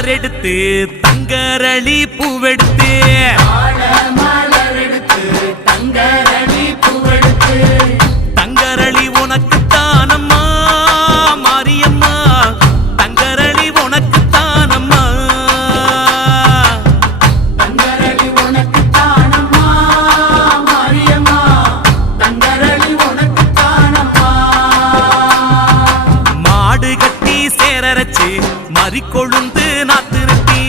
மலர் எடுத்து தங்கரளி பூவெடுத்து தங்கரளி உனக்கு தானம்மா மாரியம்மா தங்கரளி உனக்கு தானம்மா தங்கரளி உனக்கு தானம்மா மாரியம்மா தங்கரளி உனக்கு தானம்மா மாடு கட்டி சேரரச்சு மறி கொழுந்து நாத்து நிறுத்தி